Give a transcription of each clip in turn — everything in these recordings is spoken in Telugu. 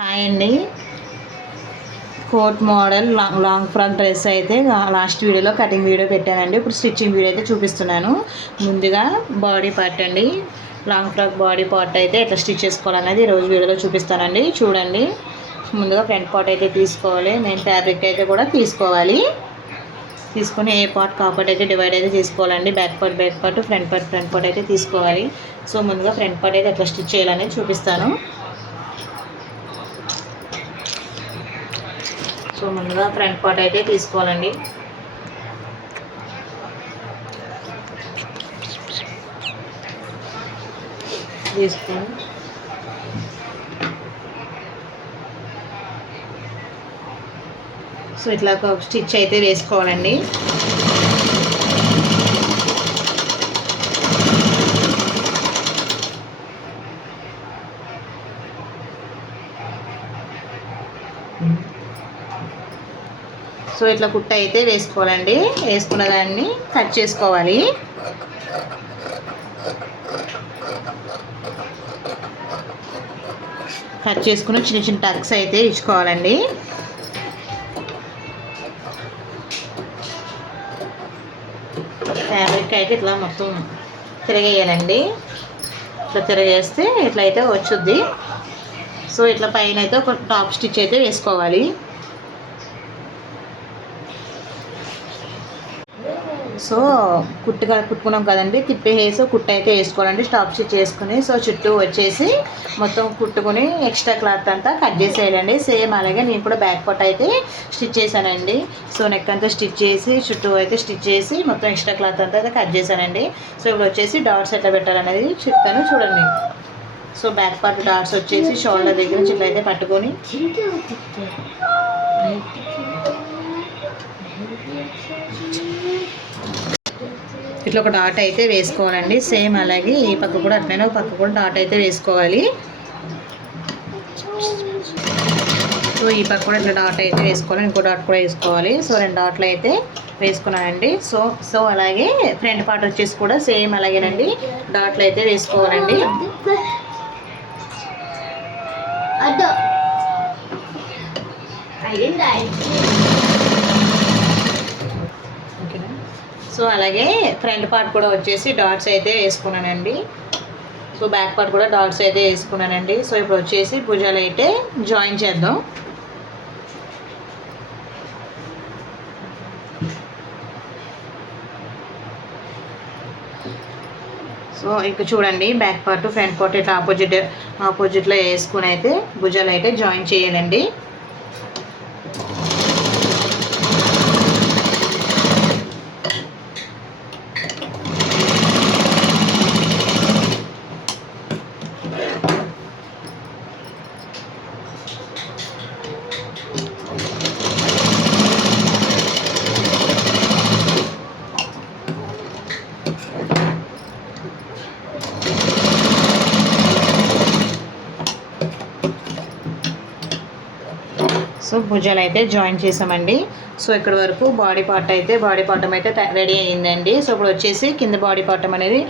హాయ్ అండి. Coat model long frock dress అయితే లాస్ట్ వీడియోలో కటింగ్ వీడియో పెట్టానండి. ఇప్పుడు స్టిచ్చింగ్ వీడియో అయితే చూపిస్తున్నాను. ముందుగా బాడీ పార్ట్ అండి, లాంగ్ ఫ్రాక్ బాడీ పార్ట్ అయితే ఎట్లా స్టిచ్ చేసుకోవాలనేది ఈరోజు వీడియోలో చూపిస్తానండి. చూడండి, ముందుగా ఫ్రంట్ పార్ట్ అయితే తీసుకోవాలి. మెయిన్ ఫ్యాబ్రిక్ అయితే కూడా తీసుకోవాలి. తీసుకొని ఏ పార్ట్ కాపార్ట్ అయితే డివైడ్ అయితే తీసుకోవాలండి. బ్యాక్ పార్ట్ ఫ్రంట్ పార్ట్ అయితే తీసుకోవాలి. సో ముందుగా ఫ్రంట్ పార్ట్ అయితే ఎట్లా స్టిచ్ చేయాలనేది చూపిస్తాను. సో ముందుగా ఫ్రంట్ పార్ట్ అయితే తీసుకోవాలండి. తీసుకొని సో ఇట్లా ఒక స్టిచ్ అయితే వేసుకోవాలండి. సో ఇట్లా కుట్ట అయితే వేసుకోవాలండి. వేసుకున్న దాన్ని కట్ చేసుకోవాలి. కట్ చేసుకుని చిన్న చిన్న టక్స్ అయితే ఇచ్చుకోవాలండి. ఫ్యాబ్రిక్ అయితే ఇట్లా మొత్తం తిరగేయాలండి. ఇట్లా తిరగేస్తే ఇట్లా అయితే వచ్చుద్ది. సో ఇట్లా పైన అయితే ఒక టాప్ స్టిచ్ అయితే వేసుకోవాలి. సో కుట్టుకున్నాం కదండి, తిప్పేసి కుట్ట అయితే వేసుకోవాలండి. స్టాప్ స్టిచ్ వేసుకుని సో చుట్టూ వచ్చేసి మొత్తం కుట్టుకుని ఎక్స్ట్రా క్లాత్ అంతా కట్ చేసేయాలండి. సేమ్ అలాగే నేను కూడా బ్యాక్ పార్ట్ అయితే స్టిచ్ చేశానండి. సో నెక్ అంతా స్టిచ్ చేసి చుట్టూ అయితే స్టిచ్ చేసి మొత్తం ఎక్స్ట్రా క్లాత్ అంతా అయితే కట్ చేశానండి. సో ఇప్పుడు వచ్చేసి డాట్స్ ఎట్లా పెట్టాలనేది చెప్తాను చూడండి. సో బ్యాక్ పార్ట్ డాట్స్ వచ్చేసి షోల్డర్ దగ్గర నుంచి ఇట్లా అయితే పట్టుకొని ఇట్లా ఒక డాట్ అయితే వేసుకోవాలండి. సేమ్ అలాగే ఈ పక్క కూడా అట్లనే ఒక పక్క కూడా డాట్ అయితే వేసుకోవాలి. సో ఈ పక్క కూడా ఇట్లా డాట్ అయితే వేసుకోవాలి, ఇంకో డాట్ కూడా వేసుకోవాలి. సో 2 డాట్లు అయితే వేసుకున్నానండి. సో అలాగే ఫ్రంట్ పార్ట్ వచ్చేసి కూడా సేమ్ అలాగేనండి, డాట్లు అయితే వేసుకోవాలండి. సో అలాగే ఫ్రంట్ పార్ట్ కూడా వచ్చేసి డాట్స్ అయితే వేసుకున్నానండి. సో బ్యాక్ పార్ట్ కూడా డాట్స్ అయితే వేసుకున్నానండి. సో ఇప్పుడు వచ్చేసి భుజాలు అయితే జాయిన్ చేద్దాం. సో ఇక చూడండి, బ్యాక్ పార్ట్ ఫ్రంట్ పార్ట్ ఇట్లా ఆపోజిట్లో వేసుకుని అయితే భుజాలు అయితే జాయిన్ చేయాలండి. సో భుజాలు అయితే జాయిన్ చేసామండి. సో ఇక్కడ వరకు బాడీ పార్ట్ అయితే రెడీ అయ్యిందండి. సో ఇప్పుడు వచ్చేసి కింద బాడీ పార్టం అనేది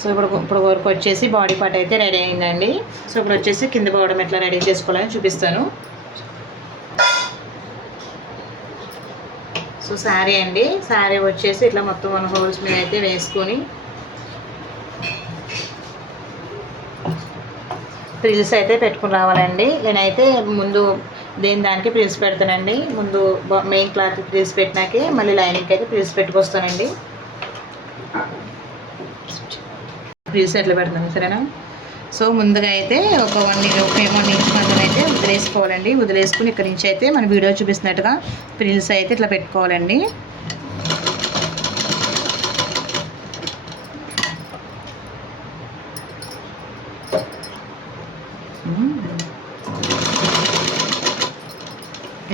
సో ఇప్పుడు వరకు వచ్చేసి బాడీ పార్ట్ అయితే రెడీ అయిందండి. సో ఇప్పుడు వచ్చేసి కింద బాడీ ఎట్లా రెడీ చేసుకోవాలని చూపిస్తాను. సో శారీ అండి, శారీ వచ్చేసి ఇట్లా మొత్తం 1 హోల్స్ మీద అయితే వేసుకొని ప్రిల్స్ అయితే పెట్టుకుని రావాలండి. నేనైతే ముందు దానికి ప్రిల్స్ పెడతానండి. ముందు మెయిన్ క్లాత్ ప్రిల్స్ పెట్టినాకే మళ్ళీ లైనింగ్కి అయితే ప్రిల్స్ పెట్టుకొస్తానండి. ప్రిల్స్ ఎట్లా పెడతాను సరేనా. సో ముందుగా అయితే ఒక 1 ఇంచ్ మందం అయితే వదిలేసుకోవాలండి. వదిలేసుకుని ఇక్కడ నుంచి అయితే మన వీడియో చూపిస్తున్నట్టుగా ప్రిల్స్ అయితే ఇట్లా పెట్టుకోవాలండి.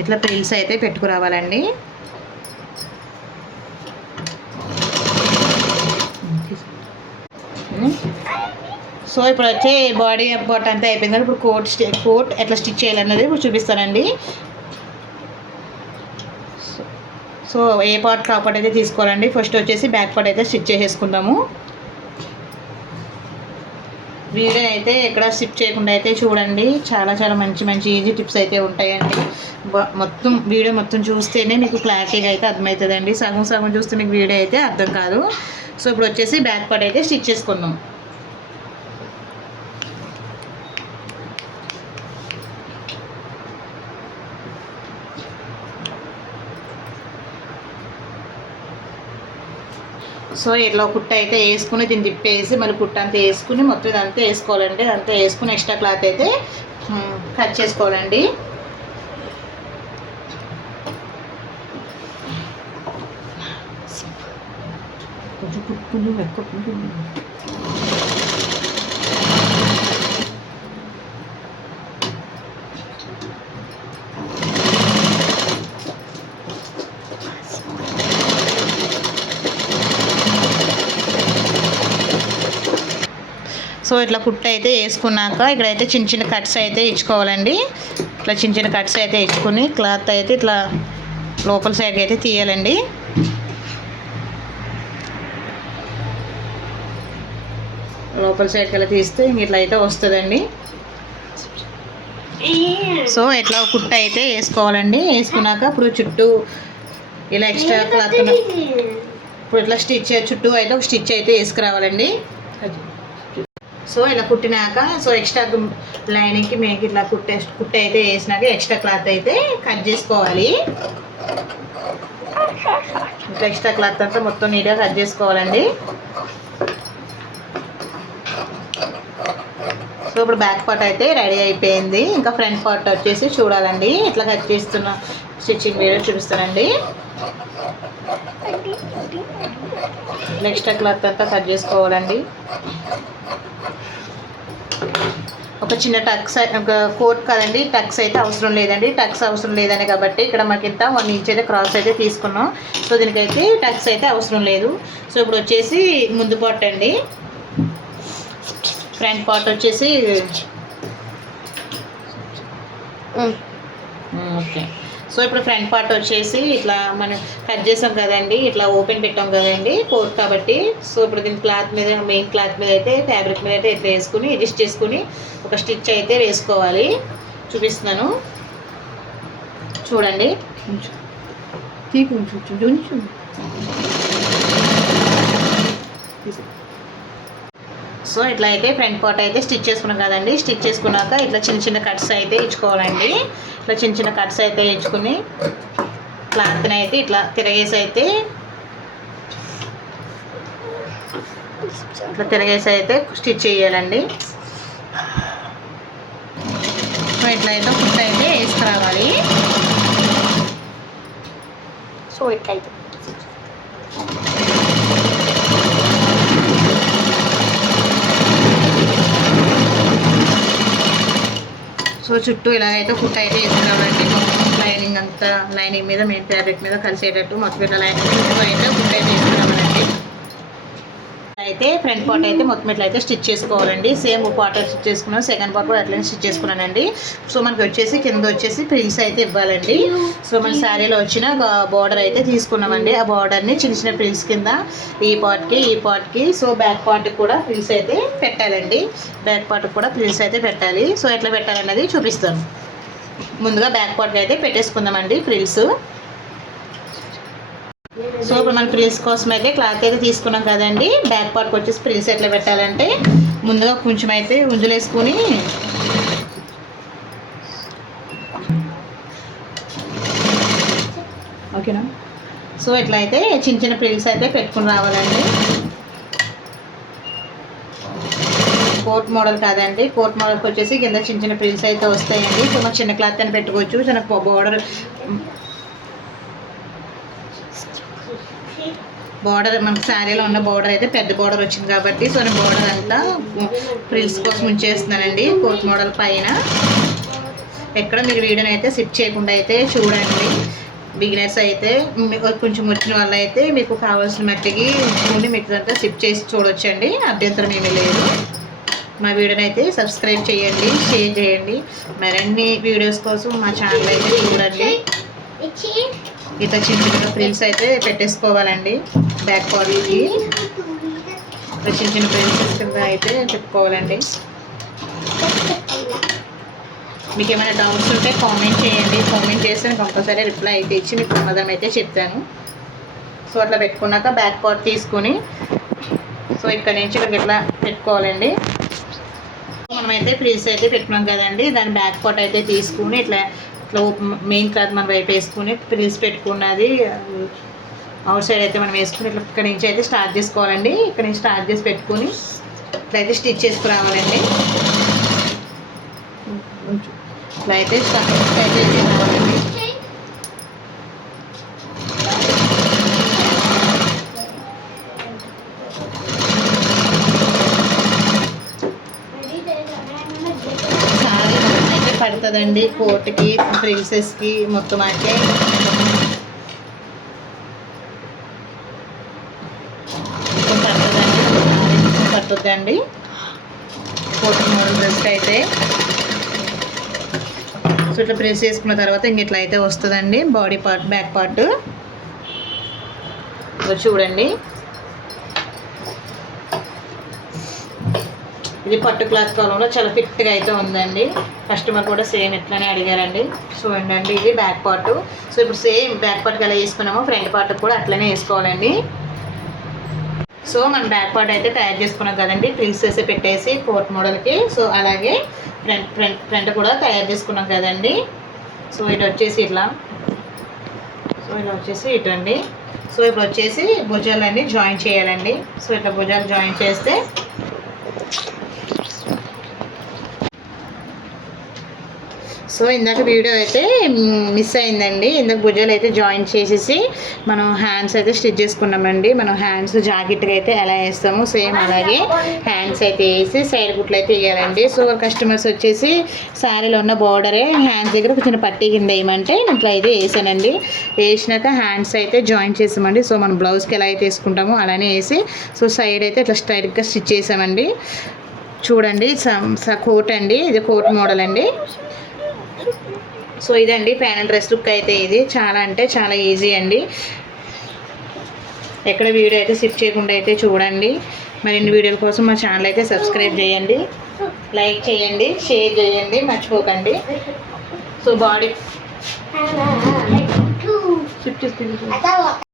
ఇట్లా ప్రిల్స్ అయితే పెట్టుకురావాలండి. సో ఇప్పుడు వచ్చి బాడీ పార్ట్ అంతా అయిపోయింది. ఇప్పుడు కోట్ ఎట్లా స్టిచ్ చేయాలన్నది ఇప్పుడు చూపిస్తానండి. సో ఏ పార్ట్ కాపార్ట్ అయితే తీసుకోవాలండి. ఫస్ట్ వచ్చేసి బ్యాక్ పార్ట్ అయితే స్టిచ్ చేసేసుకుందాము. వీడియో అయితే ఎక్కడ స్కిప్ చేయకుండా అయితే చూడండి. చాలా చాలా మంచి మంచి ఈజీ టిప్స్ అయితే ఉంటాయండి. మొత్తం వీడియో మొత్తం చూస్తేనే మీకు క్లారిటీగా అయితే అర్థమవుతుందండి. సగం సగం చూస్తే మీకు వీడియో అయితే అర్థం కాదు. సో ఇప్పుడు వచ్చేసి బ్యాక్ పార్ట్ అయితే స్టిచ్ చేసుకుందాం. సో ఇట్లా కుట్ట అయితే వేసుకుని దీన్ని తిప్పేసి మళ్ళీ కుట్ట అంతా వేసుకుని మొత్తం ఇదంతా వేసుకోవాలండి. అంతా వేసుకుని ఎక్స్ట్రా క్లాత్ అయితే కట్ చేసుకోవాలండి. కొంచెం కుట్టుకుని ఎక్కువ సో ఇట్లా కుట్ట అయితే వేసుకున్నాక ఇక్కడైతే చిన్న చిన్న కట్స్ అయితే ఇచ్చుకోవాలండి. ఇట్లా చిన్న చిన్న కట్స్ అయితే ఇచ్చుకుని క్లాత్ అయితే ఇట్లా లోపల సైడ్ అయితే తీయాలండి. లోపల సైడ్కి అలా తీస్తే ఇట్లా అయితే వస్తుందండి. సో ఇట్లా కుట్ట అయితే వేసుకోవాలండి. వేసుకున్నాక ఇప్పుడు చుట్టూ ఇలా ఎక్స్ట్రా క్లాత్ ఇప్పుడు ఇట్లా స్టిచ్ చుట్టూ అయితే ఒక స్టిచ్ అయితే వేసుకురావాలండి. సో ఇలా కుట్టినాక సో ఎక్స్ట్రా లైనింగ్కి మీకు ఇట్లా కుట్ట అయితే వేసినాక ఎక్స్ట్రా క్లాత్ అయితే కట్ చేసుకోవాలి. ఇట్లా ఎక్స్ట్రా క్లాత్ అంతా మొత్తం నీట్గా కట్ చేసుకోవాలండి. సో ఇప్పుడు బ్యాక్ పార్ట్ అయితే రెడీ అయిపోయింది. ఇంకా ఫ్రంట్ పార్ట్ వచ్చేసి చూడాలండి. ఇట్లా కట్ చేస్తున్న స్టిచ్చింగ్ వీడియో చూపిస్తానండి. ఎక్స్ట్రా క్లాత్ అంతా కట్ చేసుకోవాలండి. ఒక చిన్న టక్స్ ఒక కోట్ కదండి, టక్స్ అయితే అవసరం లేదండి. టక్స్ అవసరం లేదని కాబట్టి ఇక్కడ మాకు ఇంత 1 ఇంచ్ అయితే క్రాస్ అయితే తీసుకున్నాం. సో దీనికైతే టక్స్ అయితే అవసరం లేదు. సో ఇప్పుడు వచ్చేసి ముందు పార్ట్ అండి. ఫ్రంట్ పార్ట్ వచ్చేసి ఓకే. సో ఇప్పుడు ఫ్రంట్ పార్ట్ వచ్చేసి ఇట్లా మనం కట్ చేసాం కదండి, ఇట్లా ఓపెన్ పెట్టాం కదండి కోట్ కాబట్టి. సో ఇప్పుడు దీని క్లాత్ మీద మెయిన్ క్లాత్ మీద అయితే ఫ్యాబ్రిక్ మీద అయితే ఇట్లా వేసుకుని అడ్జస్ట్ చేసుకుని ఒక స్టిచ్ అయితే వేసుకోవాలి. చూపిస్తున్నాను చూడండి. సో ఇట్లా అయితే ఫ్రంట్ పార్ట్ అయితే స్టిచ్ చేసుకున్నాం కదండి. స్టిచ్ చేసుకున్నాక ఇట్లా చిన్న చిన్న కట్స్ అయితే ఇచ్చుకోవాలండి. ఇట్లా చిన్న చిన్న కట్స్ అయితే ఇచ్చుకుని క్లాత్ని అయితే ఇట్లా తిరగేసి అయితే స్టిచ్ చేయాలండి. సో ఇట్లా అయితే కుట్ట అయితే వేసుకురావాలి. సో ఇట్లయితే సో చుట్టూ ఇలాగైతే కుట్ట అయితే వేసుకురావాలండి. లైనింగ్ అంతా లైనింగ్ మీద మెయిన్ ఫ్యాబ్రిక్ మీద కలిసేటట్టు మొత్తం ఇట్లా లైనింగ్ అయితే కుట్ట అయితే వేసుకురావాలండి. అయితే ఫ్రంట్ పార్ట్ అయితే మొత్తం ఇట్లా అయితే స్టిచ్ చేసుకోవాలండి. సేమ్ పార్ట్ స్టిచ్ చేసుకున్నాను, సెకండ్ పార్ట్ కూడా అట్లనే స్టిచ్ చేసుకున్నానండి. సో మనకి వచ్చేసి కింద వచ్చేసి ప్రిల్స్ అయితే ఇవ్వాలండి. సో మన శారీలో వచ్చిన బార్డర్ అయితే తీసుకున్నామండి. ఆ బార్డర్ని చిన్న చిన్న ప్రిల్స్ కింద ఈ పార్ట్కి సో బ్యాక్ పార్ట్కి కూడా ప్రిల్స్ అయితే పెట్టాలండి. బ్యాక్ పార్ట్కి కూడా ప్రిల్స్ అయితే పెట్టాలి. సో ఎట్లా పెట్టాలన్నది చూపిస్తాను. ముందుగా బ్యాక్ పార్ట్కి అయితే పెట్టేసుకుందామండి ప్రిల్స్. సో ఇప్పుడు మన ప్రిల్స్ కోసం అయితే క్లాత్ అయితే తీసుకున్నాం కదండి. బ్యాక్ పార్ట్కి వచ్చేసి ప్రిల్స్ ఎట్లా పెట్టాలంటే ముందుగా కొంచెం అయితే ఉంజులేసుకొని ఓకేనా. సో ఇట్లా అయితే చిన్న చిన్న ప్రిల్స్ అయితే పెట్టుకుని రావాలండి. కోట్ మోడల్ కాదండి, కోట్ మోడల్కి వచ్చేసి కింద చిన్న చిన్న ప్రిల్స్ అయితే వస్తాయండి. సో మనం చిన్న క్లాత్ అని పెట్టుకోవచ్చు. చిన్న బార్డర్ మనకు శారీలో ఉన్న బార్డర్ అయితే పెద్ద బార్డర్ వచ్చింది కాబట్టి సో నేను బార్డర్ అంతా ప్రిల్స్ కోసం ఉంచేస్తున్నానండి. కోట్ మోడల్ పైన ఎక్కడ మీరు వీడియోని అయితే స్కిప్ చేయకుండా అయితే చూడండి. బిగినర్స్ అయితే కొంచెం వచ్చిన వాళ్ళు అయితే మీకు కావాల్సిన మట్టికి ఉంచుకోండి, మీకు అంతా స్కిప్ చేసి చూడొచ్చండి, అభ్యంతరం ఏమీ లేదు. మా వీడియోని అయితే సబ్స్క్రైబ్ చేయండి, షేర్ చేయండి. మరిన్ని వీడియోస్ కోసం మా ఛానల్ అయితే చూడండి. ఇట్లా చిన్న చిన్న ప్రిల్స్ అయితే పెట్టేసుకోవాలండి. బ్యాక్ పార్ట్కి చిన్న చిన్న ప్రిల్స్ కింద అయితే పెట్టుకోవాలండి. మీకు ఏమైనా డౌట్స్ ఉంటే కామెంట్ చేయండి. కామెంట్ చేస్తే నేను కంపల్సరీ రిప్లై అయితే ఇచ్చి మీకు సమాధానం అయితే చెప్తాను. సో అట్లా పెట్టుకున్నాక బ్యాక్ పార్ట్ తీసుకొని సో ఇక్కడ నుంచి ఇక్కడికి ఇట్లా పెట్టుకోవాలండి. మనమైతే ఫ్రీజ్ అయితే పెట్టుకున్నాం కదండి, దాని బ్యాక్ పార్ట్ అయితే తీసుకుని ఇట్లా ఇట్లా మెయిన్ క్లాత్ మన వైపు వేసుకుని ఫ్రీజ్ పెట్టుకున్నది అవుట్ సైడ్ అయితే మనం వేసుకుని ఇట్లా ఇక్కడ నుంచి అయితే స్టార్ట్ చేసుకోవాలండి. ఇక్కడ నుంచి స్టార్ట్ చేసి పెట్టుకుని ఇట్లయితే స్టిచ్ చేసుకురావాలండి. ఇట్లా అయితే స్టిచ్ అయితే చేసుకోవాలండి. పడుతుందండి కోట్కి ప్రిన్సెస్కి మొత్తం అయితే పడుతుందండి కోట్ మోడల్ డ్రెస్కి అయితే. సో ఇట్లా ప్రెస్ చేసుకున్న తర్వాత ఇంక ఇట్లా అయితే వస్తుందండి బాడీ పార్ట్ బ్యాక్ పార్ట్ చూడండి. ఇది పట్టు క్లాత్ కాలంలో చాలా ఫిట్గా అయితే ఉందండి. కస్టమర్ కూడా సేమ్ ఇట్లానే అడిగారండి. చూడండి ఇది బ్యాక్ పార్ట్. సో ఇప్పుడు సేమ్ బ్యాక్ పార్ట్కి ఎలా వేసుకున్నామో ఫ్రంట్ పార్ట్ కూడా అట్లనే వేసుకోవాలండి. సో మనం బ్యాక్ పార్ట్ అయితే తయారు చేసుకున్నాం కదండి, ఫ్రిల్స్ వేసి పెట్టేసి కోట్ మోడల్కి. సో అలాగే ఫ్రంట్ కూడా తయారు చేసుకున్నాం కదండి. సో ఇది వచ్చేసి ఇట్లా, సో ఇలా వచ్చేసి ఇటండి. సో ఇప్పుడు వచ్చేసి భుజాలన్నీ జాయిన్ చేయాలండి. సో ఇట్లా భుజాలు జాయిన్ చేస్తే సో ఇందాక వీడియో అయితే మిస్ అయిందండి. ఇందాక భుజాలు అయితే జాయిన్ చేసేసి మనం హ్యాండ్స్ అయితే స్టిచ్ చేసుకున్నామండి. మనం హ్యాండ్స్ జాకెట్గా అయితే ఎలా వేస్తామో సేమ్ అలాగే హ్యాండ్స్ అయితే వేసి సైడ్ గుట్లు అయితే వేయాలండి. సో కస్టమర్స్ వచ్చేసి శారీలో ఉన్న బార్డరే హ్యాండ్స్ దగ్గర కొంచెం పట్టీ కింద వేయమంటే ఇట్లా అయితే వేసానండి. వేసినాక హ్యాండ్స్ అయితే జాయిన్ చేసామండి. సో మనం బ్లౌజ్కి ఎలా అయితే వేసుకుంటామో అలానే వేసి సో సైడ్ అయితే ఇట్లా స్ట్రైట్గా స్టిచ్ చేసామండి. చూడండి కోట్ అండి, ఇది కోట్ మోడల్ అండి. సో ఇదండి ప్యానల్ డ్రెస్ లుక్ అయితే. ఇది చాలా అంటే చాలా ఈజీ అండి. ఎక్కడ వీడియో అయితే స్కిప్ చేయకుండా అయితే చూడండి. మరిన్ని వీడియోల కోసం మా ఛానల్ అయితే సబ్స్క్రైబ్ చేయండి, లైక్ చేయండి, షేర్ చేయండి మర్చిపోకండి. So body